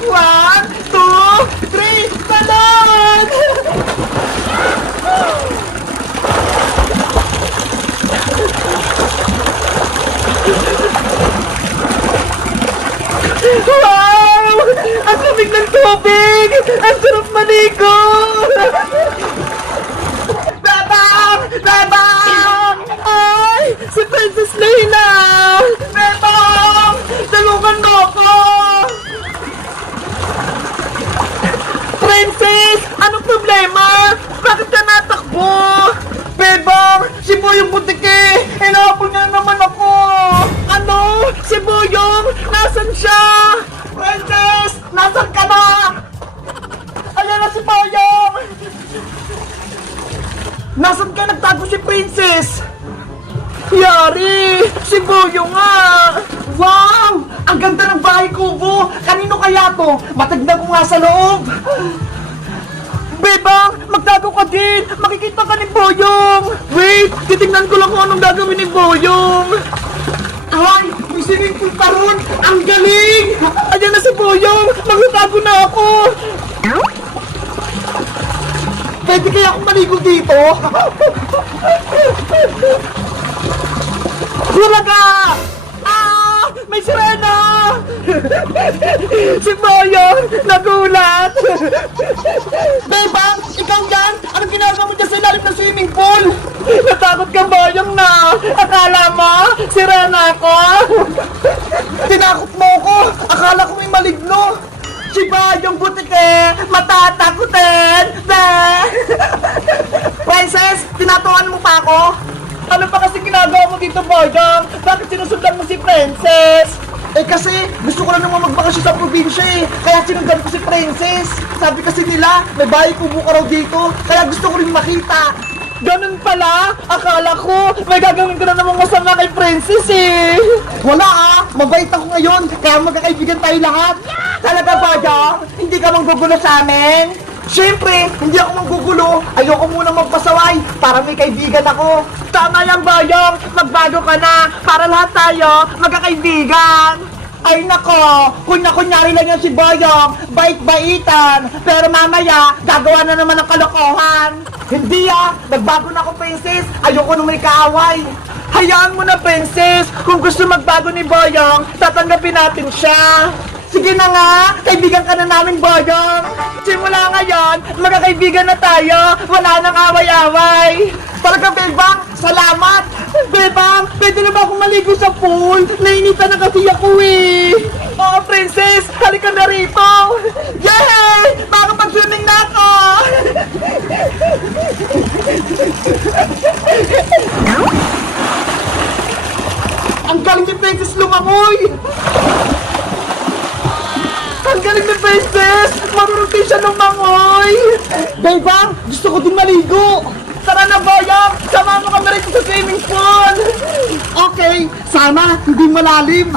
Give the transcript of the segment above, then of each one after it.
One, two, three, talon! Wow! Ang lamig ng tubig! Ang sarap maligo! Boyong Butike! Hinahabol niya naman ako! Ano? Si Boyong? Nasaan siya? Princess! Nasaan ka na? Ayan na si Boyong! Nasaan ka nagtago si Princess? Yari! Si Boyo nga! Wow! Ang ganda ng bahay kubo! Kanino kaya to? Matagnan ko nga sa loob! Bebang! Din! Makikita ka ni Boyong! Wait! Titignan ko lang kung anong gagawin ni Boyong! Ay! May swimming pa ron! Ang galing! Ayan na si Boyong! Magtatago na ako! Pwede kaya akong maligo dito? Hulaga! Ah! May sirena! si Boyong! Nagulat! Bebang! Ikaw yan! Anong ginagawa mo dyan sa ilalim ng swimming pool? Natakot ka, Boyong na! Akala mo? Ako? Tinakot mo ko! Akala ko may maligno! Si Boyong Butike! Matatakutin! Be! Princess! Tinatuan mo pa ako? Ano pa kasi ginagawa mo dito, Boyong? Bakit sinusundan mo si Princess? Eh kasi, gusto ko lang naman magbakasyon sa probinsya eh. Kaya sinundan ko si Princess. Sabi kasi nila, may bahay kubo ka raw dito. Kaya gusto ko rin makita. Ganun pala! Akala ko, may gagawin ko na namang masama kay Princess eh! Wala ah! Mabait ako ngayon, kaya magkakaibigan tayo lahat! Talaga ba, Jong? Hindi ka manggugulo sa amin? Siyempre, hindi ako manggugulo. Ayoko muna magpasaway para may kaibigan ako. Tama yan, Bayong. Magbago ka na para lahat tayo magkakaibigan. Ay nako, kunya-kunyari lang yan si Boyong, bait-baitan, pero mamaya, gagawa na naman ng kalokohan. Hindi ah, nagbago na ako, princess, ayoko nung may kaaway. Hayaan mo na, princess, kung gusto magbago ni Boyong, tatanggapin natin siya. Sige na nga, kaibigan ka na namin, Boyong. Simula ngayon, magkakaibigan na tayo, wala nang away-away. Talaga, Bebang, salamat! Bebang, pwede na ba akong maligo sa pool? Nainitan na kasi ako eh! Oo, princess! Halika na rito! Yay! Makakapag-swimming na ako! Ang galing ni Princess lumangoy! Ang galing ni Princess! Marunong siya lumangoy! Bebang, gusto ko din maligo! Tara na, Boyang! Sama mo kami rito sa swimming pool! Okay, sana hindi malalim!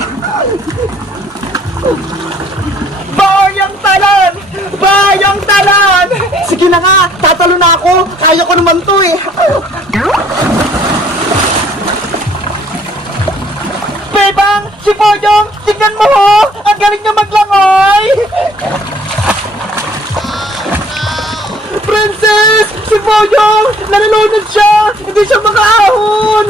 Bayang talon! Bayang talon! Sige na nga, tatalo na ako! Kaya ko naman to eh! Bebang! Si Boyong! Tingnan mo ho! Ang galing niya maglangoy! Princess! Si Boyong! Nalulunod siya! Hindi siya makaahon!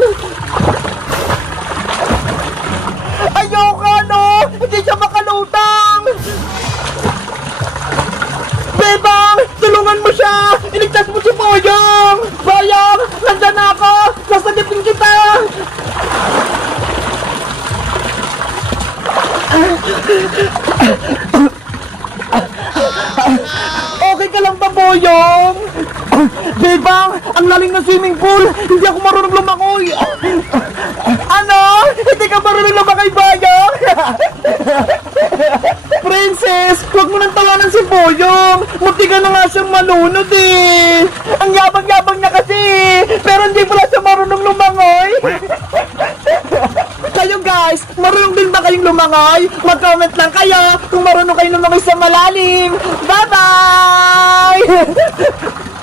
Lang ba, Boyong? Bebang, ang lalim ng swimming pool. Hindi ako marunong lumangoy. Ano? Hindi ka marunong lumakay, Boyong? Princess, huwag mo nang tawanan si Boyong. Munti ka na nga siyang malunod eh. Ang yabang-yabang niya kasi eh. Pero hindi pala siya marunong lumangoy. Kayo guys, marunong din ba kayong lumangoy? Mag-comment lang kayo kung marunong kayong lumangoy sa malalim. Bye-bye!